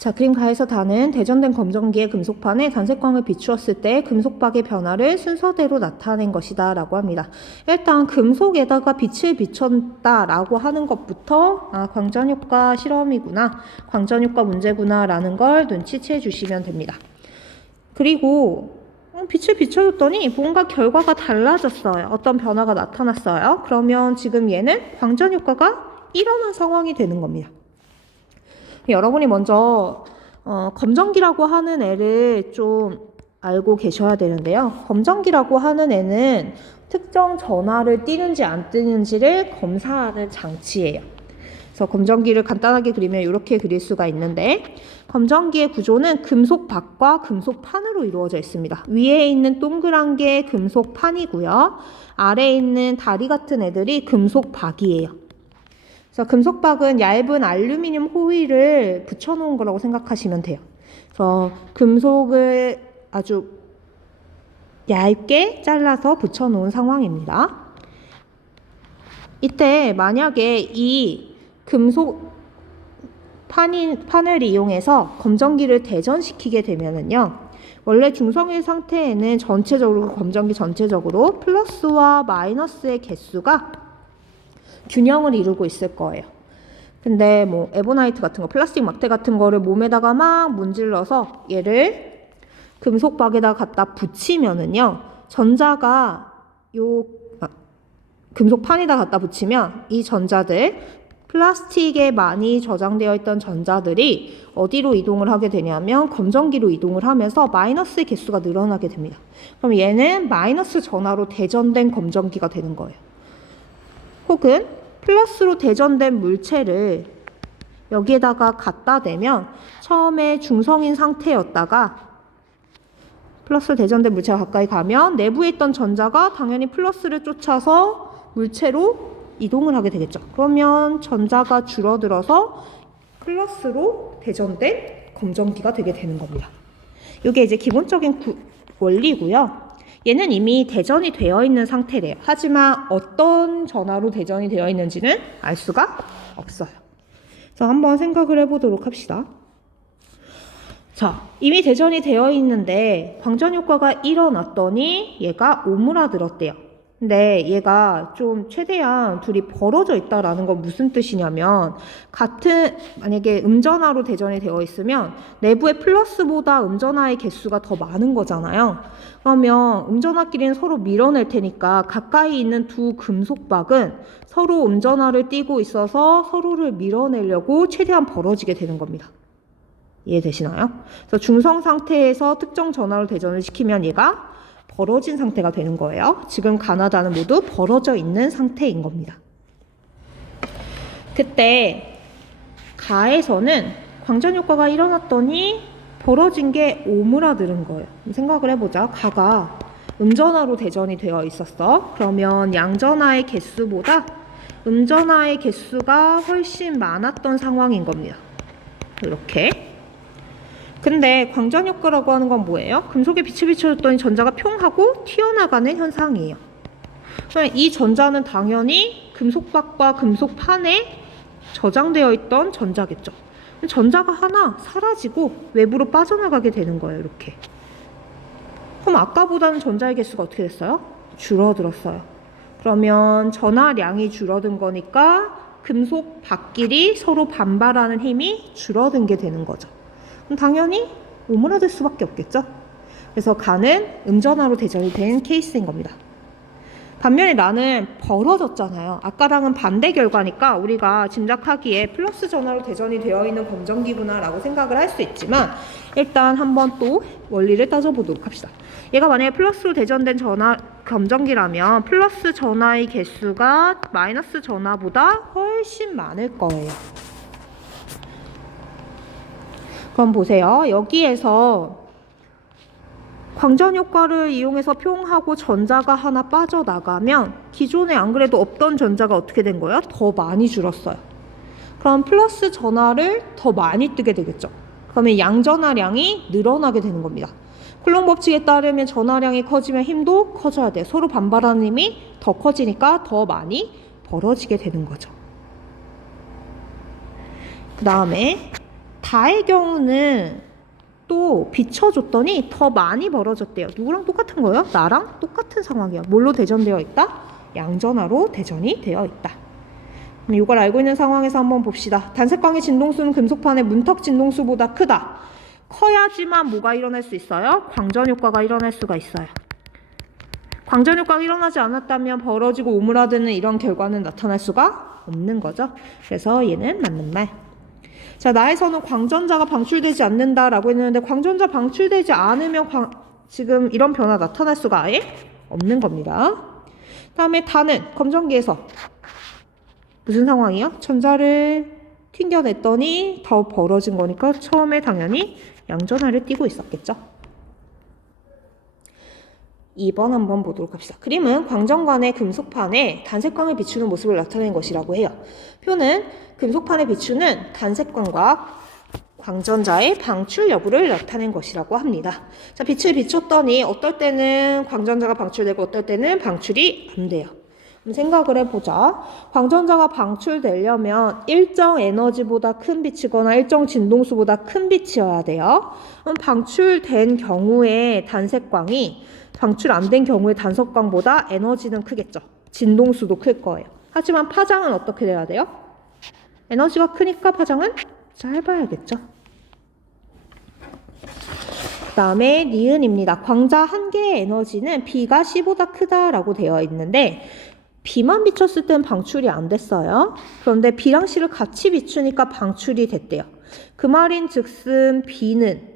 자, 그림 가에서 다는 대전된 검정기의 금속판에 단색광을 비추었을 때 금속박의 변화를 순서대로 나타낸 것이다 라고 합니다. 일단 금속에다가 빛을 비췄다 라고 하는 것부터 광전효과 실험이구나, 광전효과 문제구나 라는 걸 눈치채 주시면 됩니다. 그리고 빛을 비춰줬더니 뭔가 결과가 달라졌어요. 어떤 변화가 나타났어요. 그러면 지금 얘는 광전효과가 일어난 상황이 되는 겁니다. 여러분이 먼저 검정기라고 하는 애를 좀 알고 계셔야 되는데요. 검정기라고 하는 애는 특정 전하를 띠는지 안 띠는지를 검사하는 장치예요. 그래서 검정기를 간단하게 그리면 이렇게 그릴 수가 있는데, 검정기의 구조는 금속박과 금속판으로 이루어져 있습니다. 위에 있는 동그란 게 금속판이고요. 아래에 있는 다리 같은 애들이 금속박이에요. 그래서 금속박은 얇은 알루미늄 호일을 붙여놓은 거라고 생각하시면 돼요. 그래서 금속을 아주 얇게 잘라서 붙여놓은 상황입니다. 이때 만약에 이 금속 판을 이용해서 검정기를 대전시키게 되면은요, 원래 중성일 상태에는 전체적으로 검정기 전체적으로 플러스와 마이너스의 개수가 균형을 이루고 있을 거예요. 근데 뭐 에보나이트 같은 거, 플라스틱 막대 같은 거를 몸에다가 막 문질러서 얘를 금속박에다 갖다 붙이면은요, 전자가 금속판에다 갖다 붙이면 이 전자들, 플라스틱에 많이 저장되어 있던 전자들이 어디로 이동을 하게 되냐면 검정기로 이동을 하면서 마이너스의 개수가 늘어나게 됩니다. 그럼 얘는 마이너스 전하로 대전된 검정기가 되는 거예요. 혹은 플러스로 대전된 물체를 여기에다가 갖다 대면 처음에 중성인 상태였다가 플러스 대전된 물체가 가까이 가면 내부에 있던 전자가 당연히 플러스를 쫓아서 물체로 이동을 하게 되겠죠. 그러면 전자가 줄어들어서 플러스로 대전된 검정기가 되게 되는 겁니다. 이게 이제 기본적인 원리고요. 얘는 이미 대전이 되어 있는 상태래요. 하지만 어떤 전하로 대전이 되어 있는지는 알 수가 없어요. 그래서 한번 생각을 해보도록 합시다. 자, 이미 대전이 되어 있는데 광전효과가 일어났더니 얘가 오므라들었대요. 근데 얘가 좀 최대한 둘이 벌어져 있다라는 건 무슨 뜻이냐면, 만약에 음전하로 대전이 되어 있으면 내부의 플러스보다 음전하의 개수가 더 많은 거잖아요. 그러면 음전하끼리는 서로 밀어낼 테니까 가까이 있는 두 금속박은 서로 음전하를 띠고 있어서 서로를 밀어내려고 최대한 벌어지게 되는 겁니다. 이해되시나요? 그래서 중성 상태에서 특정 전하로 대전을 시키면 얘가 벌어진 상태가 되는 거예요. 지금 가나다는 모두 벌어져 있는 상태인 겁니다. 그때 가에서는 광전효과가 일어났더니 벌어진 게 오므라드는 거예요. 생각을 해보자. 가가 음전하로 대전이 되어 있었어. 그러면 양전하의 개수보다 음전하의 개수가 훨씬 많았던 상황인 겁니다. 이렇게. 근데 광전효과라고 하는 건 뭐예요? 금속에 빛을 비춰줬더니 전자가 뿅 하고 튀어나가는 현상이에요. 이 전자는 당연히 금속박과 금속판에 저장되어 있던 전자겠죠. 전자가 하나 사라지고 외부로 빠져나가게 되는 거예요. 이렇게. 그럼 아까보다는 전자의 개수가 어떻게 됐어요? 줄어들었어요. 그러면 전하량이 줄어든 거니까 금속박끼리 서로 반발하는 힘이 줄어든 게 되는 거죠. 그럼 당연히 오므라들 수밖에 없겠죠. 그래서 가는 음전하로 대전이 된 케이스인 겁니다. 반면에 나는 벌어졌잖아요. 아까랑은 반대 결과니까 우리가 짐작하기에 플러스 전하로 대전이 되어 있는 검정기구나 라고 생각을 할 수 있지만, 일단 한번 또 원리를 따져보도록 합시다. 얘가 만약에 플러스로 대전된 검정기라면 플러스 전하의 개수가 마이너스 전하보다 훨씬 많을 거예요. 그럼 보세요. 여기에서 광전효과를 이용해서 뿅 하고 전자가 하나 빠져나가면 기존에 안 그래도 없던 전자가 어떻게 된 거예요? 더 많이 줄었어요. 그럼 플러스 전하를 더 많이 뜨게 되겠죠. 그러면 양전하량이 늘어나게 되는 겁니다. 쿨롱 법칙에 따르면 전하량이 커지면 힘도 커져야 돼요. 서로 반발하는 힘이 더 커지니까 더 많이 벌어지게 되는 거죠. 그 다음에 다의 경우는 또 비춰줬더니 더 많이 벌어졌대요. 누구랑 똑같은 거예요? 나랑 똑같은 상황이야. 뭘로 대전되어 있다? 양전하로 대전이 되어 있다. 그럼 이걸 알고 있는 상황에서 한번 봅시다. 단색광의 진동수는 금속판의 문턱 진동수보다 크다. 커야지만 뭐가 일어날 수 있어요? 광전 효과가 일어날 수가 있어요. 광전 효과가 일어나지 않았다면 벌어지고 오므라드는 이런 결과는 나타날 수가 없는 거죠. 그래서 얘는 맞는 말. 자, 나에서는 광전자가 방출되지 않는다라고 했는데 광전자 방출되지 않으면 지금 이런 변화 나타날 수가 아예 없는 겁니다. 다음에 다는 검정기에서 무슨 상황이요? 전자를 튕겨냈더니 더 벌어진 거니까 처음에 당연히 양전하를 띄고 있었겠죠. 2번 한번 보도록 합시다. 그림은 광전관의 금속판에 단색광을 비추는 모습을 나타낸 것이라고 해요. 표는 금속판에 비추는 단색광과 광전자의 방출 여부를 나타낸 것이라고 합니다. 자, 빛을 비췄더니 어떨 때는 광전자가 방출되고 어떨 때는 방출이 안 돼요. 그럼 생각을 해보자. 광전자가 방출되려면 일정 에너지보다 큰 빛이거나 일정 진동수보다 큰 빛이어야 돼요. 그럼 방출된 경우에 단색광이 방출 안 된 경우에 단색광보다 에너지는 크겠죠. 진동수도 클 거예요. 하지만 파장은 어떻게 돼야 돼요? 에너지가 크니까 파장은 짧아야겠죠. 그 다음에 니은입니다. 광자 한 개의 에너지는 B가 C보다 크다라고 되어 있는데 B만 비췄을 땐 방출이 안 됐어요. 그런데 B랑 C를 같이 비추니까 방출이 됐대요. 그 말인 즉슨 B는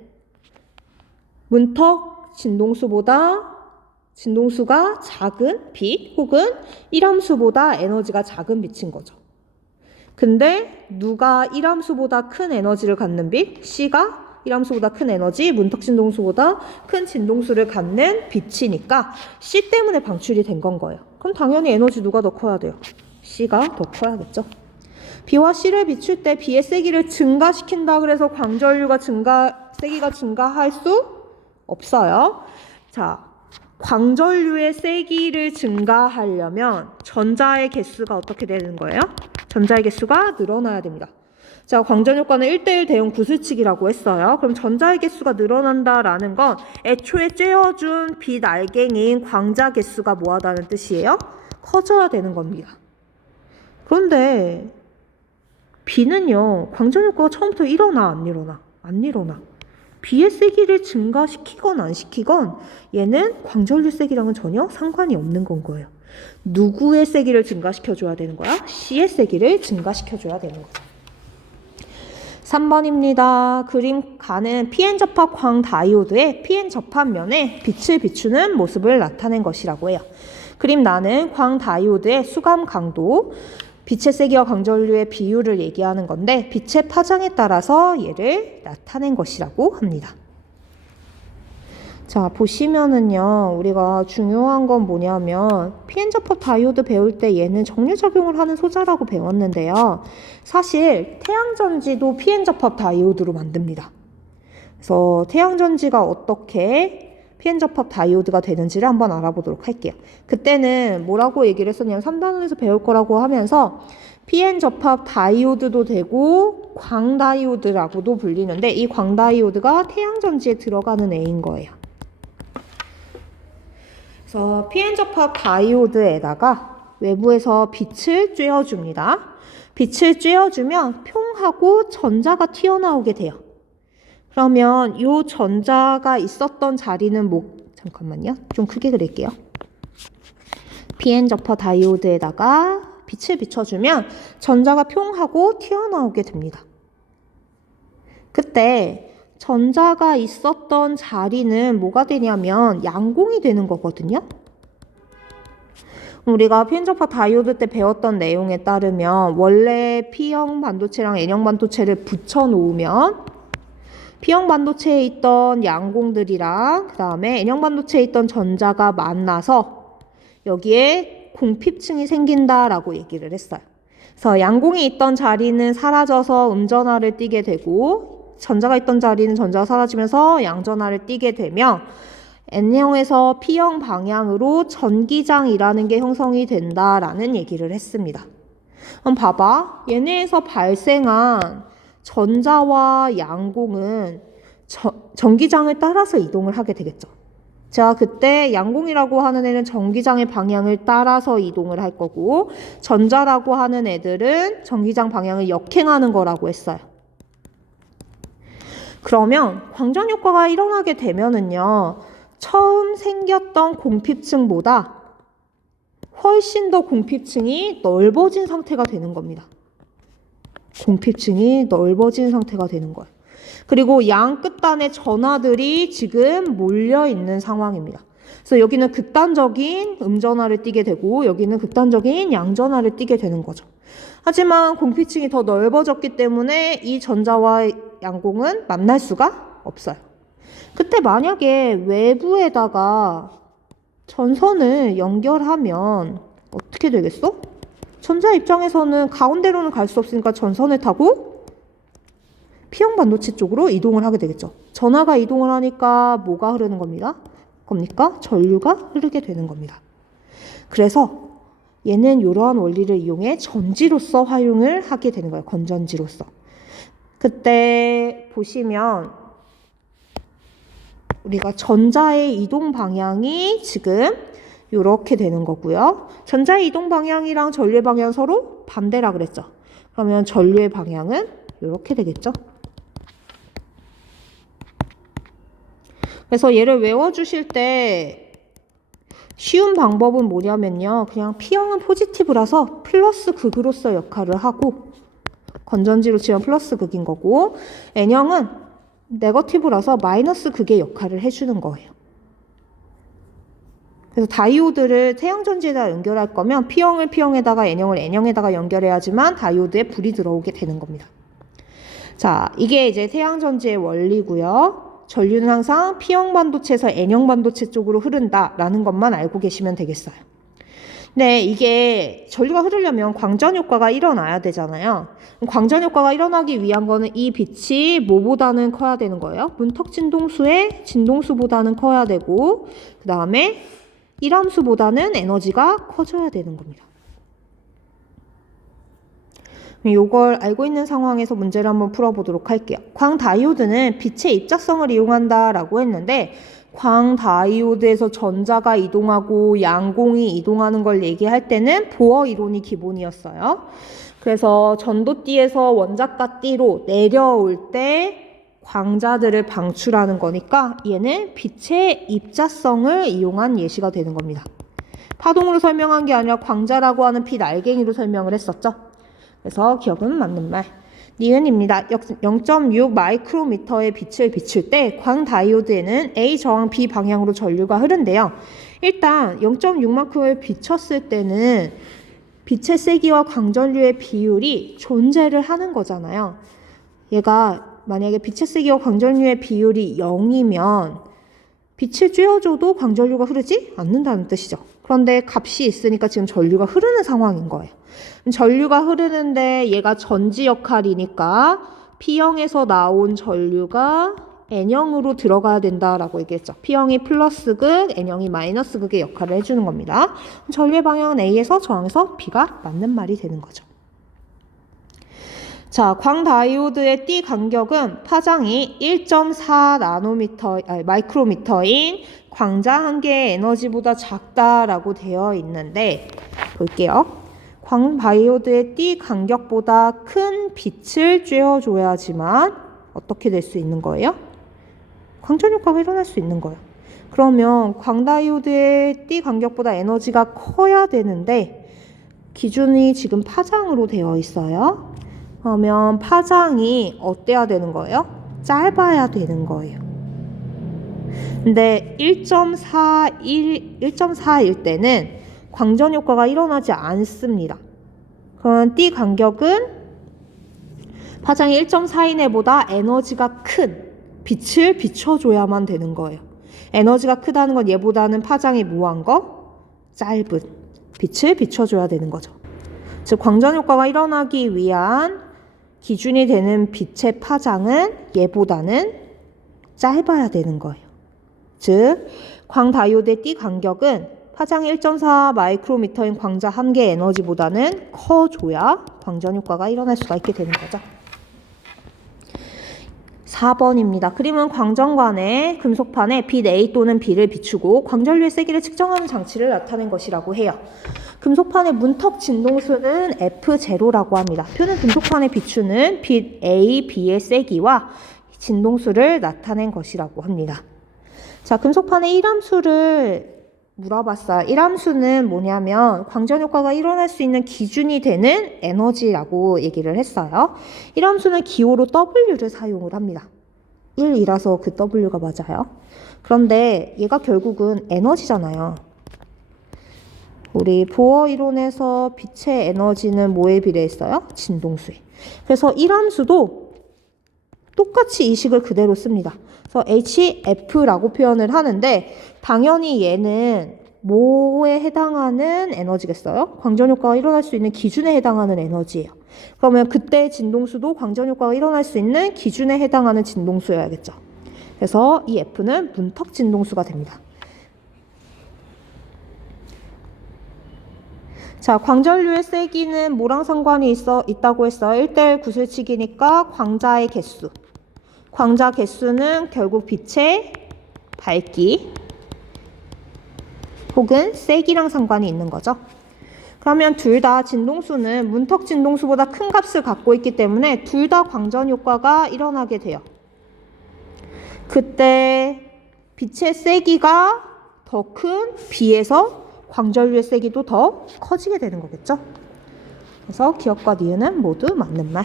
문턱 진동수가 작은 빛 혹은 1함수보다 에너지가 작은 빛인 거죠. 근데 누가 1함수보다 큰 에너지를 갖는 빛? C가 1함수보다 큰 에너지, 문턱 진동수보다 큰 진동수를 갖는 빛이니까 C 때문에 방출이 된 건 거예요. 그럼 당연히 에너지 누가 더 커야 돼요? C가 더 커야겠죠. B와 C를 비출 때 B의 세기를 증가시킨다 그래서 광전류가 세기가 증가할 수 없어요. 자, 광전류의 세기를 증가하려면 전자의 개수가 어떻게 되는 거예요? 전자의 개수가 늘어나야 됩니다. 자, 광전 효과는 1:1 대용 구슬치기라고 했어요. 그럼 전자의 개수가 늘어난다라는 건 애초에 쬐어준 빛 알갱이인 광자 개수가 뭐하다는 뜻이에요? 커져야 되는 겁니다. 그런데 B는요, 광전 효과가 처음부터 일어나 안 일어나? 안 일어나. B의 세기를 증가시키건 안 시키건 얘는 광전류 세기랑은 전혀 상관이 없는 건 거예요. 누구의 세기를 증가시켜줘야 되는 거야? C의 세기를 증가시켜줘야 되는 거죠. 3번입니다. 그림 가는 PN 접합 광 다이오드의 PN 접합면에 빛을 비추는 모습을 나타낸 것이라고 해요. 그림 나는 광 다이오드의 수감 강도, 빛의 세기와 광전류의 비율을 얘기하는 건데 빛의 파장에 따라서 얘를 나타낸 것이라고 합니다. 자, 보시면은요, 우리가 중요한 건 뭐냐면 PN 접합 다이오드 배울 때 얘는 정류작용을 하는 소자라고 배웠는데요. 사실 태양전지도 PN 접합 다이오드로 만듭니다. 그래서 태양전지가 어떻게 PN 접합 다이오드가 되는지를 한번 알아보도록 할게요. 그때는 뭐라고 얘기를 했었냐면 3단원에서 배울 거라고 하면서 PN 접합 다이오드도 되고 광다이오드라고도 불리는데 이 광다이오드가 태양전지에 들어가는 애인 거예요. 그래서 PN 접합 다이오드에다가 외부에서 빛을 쬐어줍니다. 빛을 쬐어주면 평하고 전자가 튀어나오게 돼요. 그러면 이 전자가 있었던 자리는 잠깐만요. 좀 크게 그릴게요. PN 접합 다이오드에다가 빛을 비춰주면 전자가 평하고 튀어나오게 됩니다. 그때 전자가 있었던 자리는 뭐가 되냐면 양공이 되는 거거든요. 우리가 PN 접합 다이오드 때 배웠던 내용에 따르면 원래 P형 반도체랑 N형 반도체를 붙여 놓으면 P형 반도체에 있던 양공들이랑 그 다음에 N형 반도체에 있던 전자가 만나서 여기에 공핍층이 생긴다라고 얘기를 했어요. 그래서 양공이 있던 자리는 사라져서 음전하를 띠게 되고 전자가 있던 자리는 전자가 사라지면서 양전하를 띠게 되며 N형에서 P형 방향으로 전기장이라는 게 형성이 된다라는 얘기를 했습니다. 그럼 봐봐. 얘네에서 발생한 전자와 양공은 전기장을 따라서 이동을 하게 되겠죠. 자, 그때 양공이라고 하는 애는 전기장의 방향을 따라서 이동을 할 거고, 전자라고 하는 애들은 전기장 방향을 역행하는 거라고 했어요. 그러면 광전 효과가 일어나게 되면은요, 처음 생겼던 공핍층보다 훨씬 더 공핍층이 넓어진 상태가 되는 겁니다. 공핍층이 넓어진 상태가 되는 거예요. 그리고 양 끝단의 전하들이 지금 몰려 있는 상황입니다. 그래서 여기는 극단적인 음전하를 띠게 되고 여기는 극단적인 양전하를 띠게 되는 거죠. 하지만 공핍층이 더 넓어졌기 때문에 이 전자와 양공은 만날 수가 없어요. 그때 만약에 외부에다가 전선을 연결하면 어떻게 되겠어? 전자 입장에서는 가운데로는 갈 수 없으니까 전선을 타고 P형 반도체 쪽으로 이동을 하게 되겠죠. 전하가 이동을 하니까 뭐가 흐르는 겁니다? 전류가 흐르게 되는 겁니다. 그래서 얘는 이러한 원리를 이용해 전지로서 활용을 하게 되는 거예요. 건전지로서. 그때 보시면 우리가 전자의 이동 방향이 지금 이렇게 되는 거고요. 전자의 이동 방향이랑 전류의 방향 서로 반대라 그랬죠. 그러면 전류의 방향은 이렇게 되겠죠. 그래서 얘를 외워주실 때 쉬운 방법은 뭐냐면요. 그냥 P형은 포지티브라서 플러스 극으로서 역할을 하고, 건전지로 치면 플러스 극인 거고, N형은 네거티브라서 마이너스 극의 역할을 해주는 거예요. 그래서 다이오드를 태양전지에다 연결할 거면 P형을 P형에다가 N형을 N형에다가 연결해야지만 다이오드에 불이 들어오게 되는 겁니다. 자, 이게 이제 태양전지의 원리고요. 전류는 항상 P형 반도체에서 N형 반도체 쪽으로 흐른다라는 것만 알고 계시면 되겠어요. 네, 이게 전류가 흐르려면 광전 효과가 일어나야 되잖아요. 광전 효과가 일어나기 위한 거는 이 빛이 뭐보다는 커야 되는 거예요? 문턱 진동수의 진동수보다는 커야 되고, 그 다음에 일함수보다는 에너지가 커져야 되는 겁니다. 이걸 알고 있는 상황에서 문제를 한번 풀어보도록 할게요. 광다이오드는 빛의 입자성을 이용한다라고 했는데, 광다이오드에서 전자가 이동하고 양공이 이동하는 걸 얘기할 때는 보어 이론이 기본이었어요. 그래서 전도띠에서 원자가 띠로 내려올 때 광자들을 방출하는 거니까 얘는 빛의 입자성을 이용한 예시가 되는 겁니다. 파동으로 설명한 게 아니라 광자라고 하는 빛 알갱이로 설명을 했었죠. 그래서 기억은 맞는 말. 니은입니다. 0.6 마이크로미터의 빛을 비출 때 광다이오드에는 A 저항 B 방향으로 전류가 흐른대요. 일단 0.6만큼을 비쳤을 때는 빛의 세기와 광전류의 비율이 존재를 하는 거잖아요. 얘가 만약에 빛의 세기와 광전류의 비율이 0이면 빛을 쬐어줘도 광전류가 흐르지 않는다는 뜻이죠. 그런데 값이 있으니까 지금 전류가 흐르는 상황인 거예요. 전류가 흐르는데 얘가 전지 역할이니까 P형에서 나온 전류가 N형으로 들어가야 된다라고 얘기했죠. P형이 플러스 극, N형이 마이너스 극의 역할을 해주는 겁니다. 전류의 방향은 A에서 저항에서 B가 맞는 말이 되는 거죠. 자, 광다이오드의 띠 간격은 파장이 1.4 마이크로미터인 광자 한 개의 에너지보다 작다라고 되어 있는데, 볼게요. 광다이오드의 띠 간격보다 큰 빛을 쬐어줘야지만 어떻게 될 수 있는 거예요? 광전 효과가 일어날 수 있는 거예요. 그러면 광다이오드의 띠 간격보다 에너지가 커야 되는데 기준이 지금 파장으로 되어 있어요. 그러면 파장이 어때야 되는 거예요? 짧아야 되는 거예요. 근데 1.4일 때는 광전 효과가 일어나지 않습니다. 그럼 띠 간격은 파장이 1.4인 애보다 에너지가 큰 빛을 비춰줘야만 되는 거예요. 에너지가 크다는 건 얘보다는 파장이 뭐한 거? 짧은 빛을 비춰줘야 되는 거죠. 즉 광전 효과가 일어나기 위한 기준이 되는 빛의 파장은 얘보다는 짧아야 되는 거예요. 즉 광다이오드의 띠 간격은 파장이 1.4 마이크로미터인 광자 한 개의 에너지보다는 커줘야 광전 효과가 일어날 수가 있게 되는 거죠. 4번입니다. 그림은 광전관의 금속판에 빛 A 또는 B를 비추고 광전류의 세기를 측정하는 장치를 나타낸 것이라고 해요. 금속판의 문턱 진동수는 F0라고 합니다. 표는 금속판에 비추는 빛 A, B의 세기와 진동수를 나타낸 것이라고 합니다. 자, 금속판의 1함수를 물어봤어요. 1함수는 뭐냐면 광전효과가 일어날 수 있는 기준이 되는 에너지라고 얘기를 했어요. 1함수는 기호로 W를 사용을 합니다. 1이라서 그 W가 맞아요. 그런데 얘가 결국은 에너지잖아요. 우리 보어 이론에서 빛의 에너지는 뭐에 비례했어요? 진동수에. 그래서 1함수도 똑같이 이 식을 그대로 씁니다. 그래서 HF라고 표현을 하는데 당연히 얘는 뭐에 해당하는 에너지겠어요? 광전효과가 일어날 수 있는 기준에 해당하는 에너지예요. 그러면 그때 진동수도 광전효과가 일어날 수 있는 기준에 해당하는 진동수여야겠죠. 그래서 이 F는 문턱 진동수가 됩니다. 자, 광전류의 세기는 뭐랑 상관이 있다고 했어요? 1대1 구슬치기니까 광자의 개수. 광자 개수는 결국 빛의 밝기 혹은 세기랑 상관이 있는 거죠. 그러면 둘 다 진동수는 문턱 진동수보다 큰 값을 갖고 있기 때문에 둘 다 광전 효과가 일어나게 돼요. 그때 빛의 세기가 더 큰 B에서 광전류의 세기도 더 커지게 되는 거겠죠. 그래서 기억과 니은은 모두 맞는 말.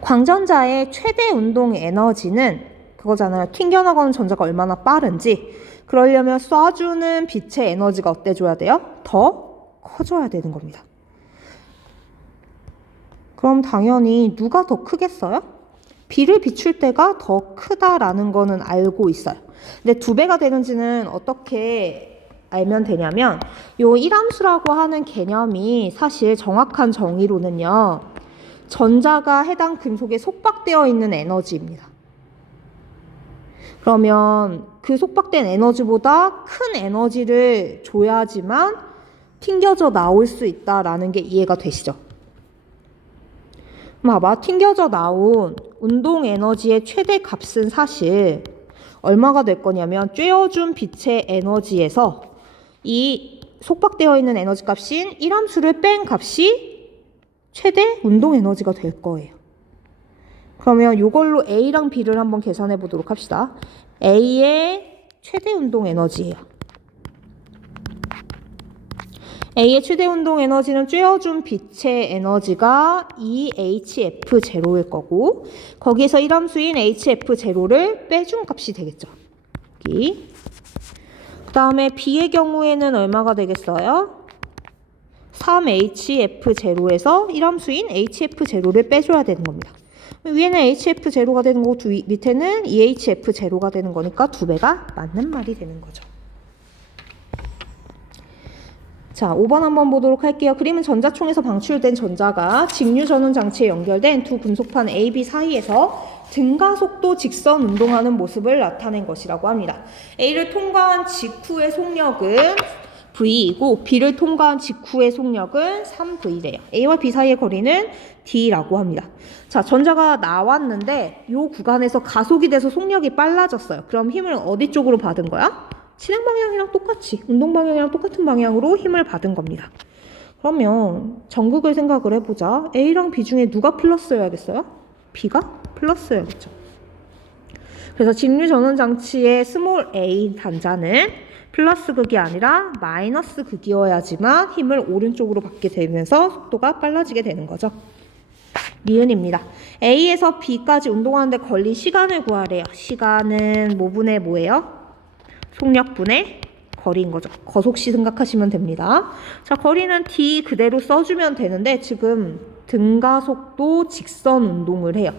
광전자의 최대 운동 에너지는 그거잖아요. 튕겨나가는 전자가 얼마나 빠른지. 그러려면 쏴주는 빛의 에너지가 어때줘야 돼요? 더 커져야 되는 겁니다. 그럼 당연히 누가 더 크겠어요? B를 비출 때가 더 크다라는 거는 알고 있어요. 근데 2배가 되는지는 어떻게 알면 되냐면 요 1함수라고 하는 개념이 사실 정확한 정의로는요. 전자가 해당 금속에 속박되어 있는 에너지입니다. 그러면 그 속박된 에너지보다 큰 에너지를 줘야지만 튕겨져 나올 수 있다라는 게 이해가 되시죠? 봐봐, 튕겨져 나온 운동 에너지의 최대 값은 사실 얼마가 될 거냐면 쬐어준 빛의 에너지에서 이 속박되어 있는 에너지 값인 1함수를 뺀 값이 최대 운동 에너지가 될 거예요. 그러면 이걸로 A랑 B를 한번 계산해 보도록 합시다. A의 최대 운동 에너지예요. A의 최대 운동 에너지는 쬐어준 빛의 에너지가 2HF0일 거고 거기에서 1함수인 HF0를 빼준 값이 되겠죠. 여기. 그 다음에 B의 경우에는 얼마가 되겠어요? 3HF0에서 1함수인 HF0를 빼줘야 되는 겁니다. 위에는 HF0가 되는 거고 밑에는 2HF0가 되는 거니까 2배가 맞는 말이 되는 거죠. 자, 5번 한번 보도록 할게요. 그림은 전자총에서 방출된 전자가 직류 전원 장치에 연결된 두 금속판 A, B 사이에서 등가속도 직선 운동하는 모습을 나타낸 것이라고 합니다. A를 통과한 직후의 속력은 V이고 B를 통과한 직후의 속력은 3V래요. A와 B 사이의 거리는 D라고 합니다. 자, 전자가 나왔는데 이 구간에서 가속이 돼서 속력이 빨라졌어요. 그럼 힘을 어디 쪽으로 받은 거야? 진행 방향이랑 똑같이, 운동 방향이랑 똑같은 방향으로 힘을 받은 겁니다. 그러면 전극을 생각을 해보자. A랑 B 중에 누가 플러스여야겠어요? B가 플러스여야겠죠. 그래서 직류 전원 장치의 스몰 a 단자는 플러스 극이 아니라 마이너스 극이어야지만 힘을 오른쪽으로 받게 되면서 속도가 빨라지게 되는 거죠. 니은입니다. A에서 B까지 운동하는데 걸린 시간을 구하래요. 시간은 뭐분의 뭐예요? 속력분의 거리인 거죠. 거속시 생각하시면 됩니다. 자, 거리는 D 그대로 써주면 되는데 지금 등가속도 직선 운동을 해요.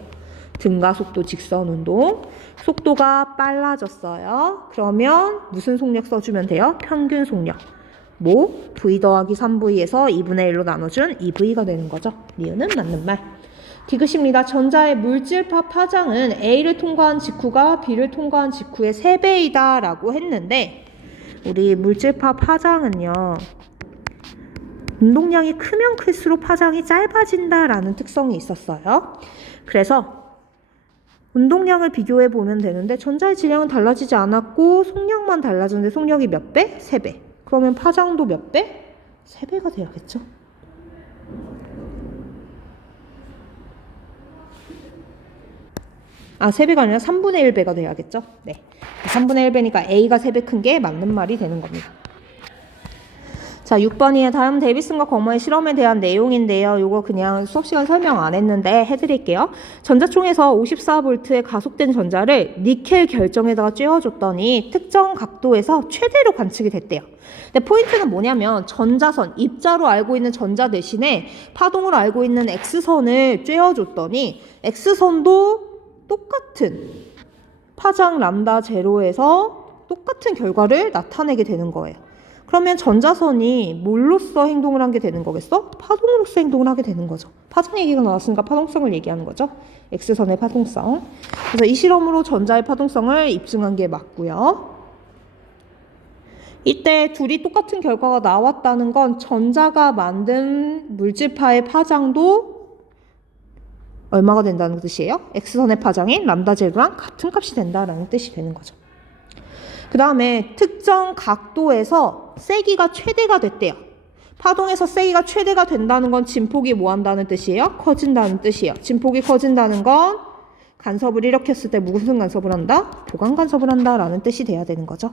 등가속도 직선 운동. 속도가 빨라졌어요. 그러면 무슨 속력 써주면 돼요? 평균 속력. 뭐? V 더하기 3V에서 2분의 1로 나눠준 2V가 되는 거죠. 니은은 맞는 말. 디귿입니다. 전자의 물질파 파장은 A를 통과한 직후가 B를 통과한 직후의 3배이다 라고 했는데 우리 물질파 파장은요. 운동량이 크면 클수록 파장이 짧아진다라는 특성이 있었어요. 그래서 운동량을 비교해 보면 되는데 전자의 질량은 달라지지 않았고 속력만 달라졌는데 속력이 몇 배? 3배. 그러면 파장도 몇 배? 3배가 돼야겠죠. 아, 3배가 아니라 3분의 1배가 돼야겠죠. 네. 3분의 1배니까 A가 3배 큰 게 맞는 말이 되는 겁니다. 자, 6번이에요. 다음 데이비슨과 거머의 실험에 대한 내용인데요. 요거 그냥 수업시간 설명 안 했는데 해드릴게요. 전자총에서 54V의 가속된 전자를 니켈 결정에다가 쬐어줬더니 특정 각도에서 최대로 관측이 됐대요. 근데 포인트는 뭐냐면 전자선, 입자로 알고 있는 전자 대신에 파동으로 알고 있는 X선을 쬐어줬더니 X선도 똑같은 파장 람다 제로에서 똑같은 결과를 나타내게 되는 거예요. 그러면 전자선이 뭘로써 행동을 하게 되는 거겠어? 파동으로서 행동을 하게 되는 거죠. 파장 얘기가 나왔으니까 파동성을 얘기하는 거죠. X선의 파동성. 그래서 이 실험으로 전자의 파동성을 입증한 게 맞고요. 이때 둘이 똑같은 결과가 나왔다는 건 전자가 만든 물질파의 파장도 얼마가 된다는 뜻이에요? X선의 파장인 람다 제로랑 같은 값이 된다라는 뜻이 되는 거죠. 그 다음에 특정 각도에서 세기가 최대가 됐대요. 파동에서 세기가 최대가 된다는 건 진폭이 뭐 한다는 뜻이에요? 커진다는 뜻이에요. 진폭이 커진다는 건 간섭을 일으켰을 때 무슨 간섭을 한다? 보강 간섭을 한다라는 뜻이 돼야 되는 거죠.